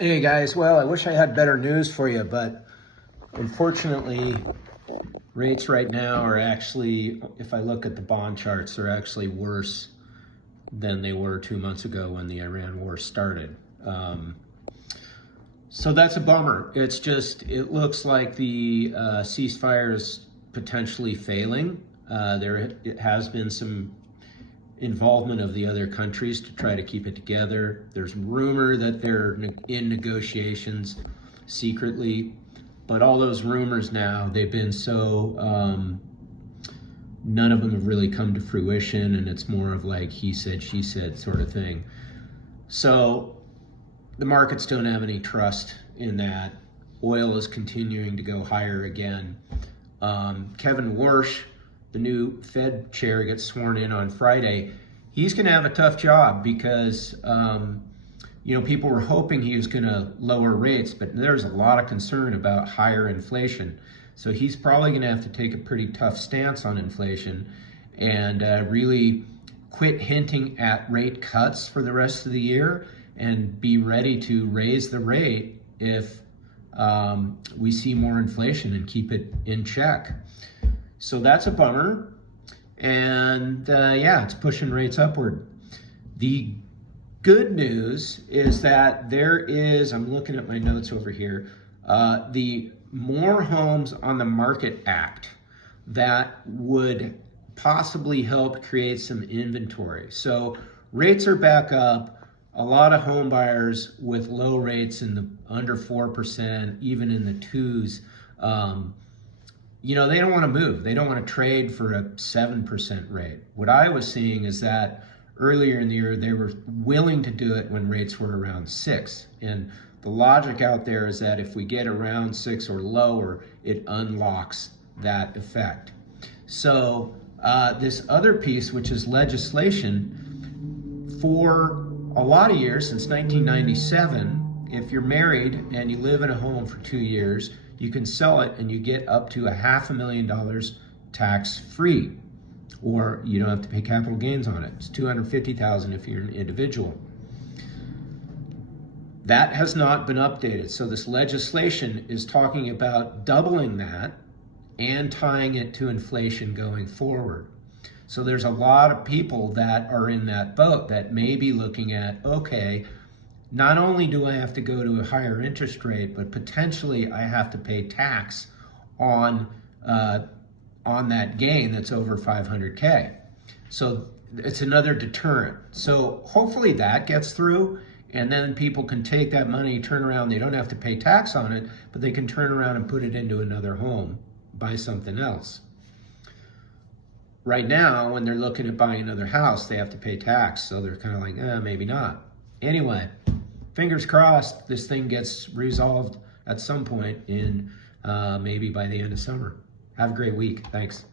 Hey guys, well, I wish I had better news for you, but unfortunately, rates right now are actually, if I look at the bond charts, they're actually worse than they were 2 months ago when the Iran war started. So that's a bummer. It looks like the ceasefire is potentially failing. It has been some involvement of the other countries to try to keep it together. There's rumor that they're in negotiations secretly, but all those rumors now, they've been so, none of them have really come to fruition, and it's more of like he said, she said sort of thing. So the markets don't have any trust in that. Oil is continuing to go higher again. Kevin Warsh, the new Fed chair, gets sworn in on Friday. He's going to have a tough job because, people were hoping he was going to lower rates, but there's a lot of concern about higher inflation. So he's probably going to have to take a pretty tough stance on inflation and really quit hinting at rate cuts for the rest of the year and be ready to raise the rate if we see more inflation and keep it in check. So that's a bummer. And it's pushing rates upward. The good news is that I'm looking at my notes over here, the More Homes on the Market Act that would possibly help create some inventory. So rates are back up. A lot of home buyers with low rates in the under 4%, even in the twos, they don't want to move. They don't want to trade for a 7% rate. What I was seeing is that earlier in the year, they were willing to do it when rates were around 6. And the logic out there is that if we get around 6 or lower, it unlocks that effect. So this other piece, which is legislation, for a lot of years, since 1997, if you're married and you live in a home for 2 years, you can sell it and you get up to $500,000 tax free, or you don't have to pay capital gains on it. It's $250,000 if you're an individual. That has not been updated. So this legislation is talking about doubling that and tying it to inflation going forward. So there's a lot of people that are in that boat that may be looking at, okay, not only do I have to go to a higher interest rate, but potentially I have to pay tax on that gain that's over 500K. So it's another deterrent. So hopefully that gets through, and then people can take that money, turn around, they don't have to pay tax on it, but they can turn around and put it into another home, buy something else. Right now, when they're looking at buying another house, they have to pay tax, so they're kind of like, maybe not. Anyway, fingers crossed this thing gets resolved at some point in maybe by the end of summer. Have a great week. Thanks.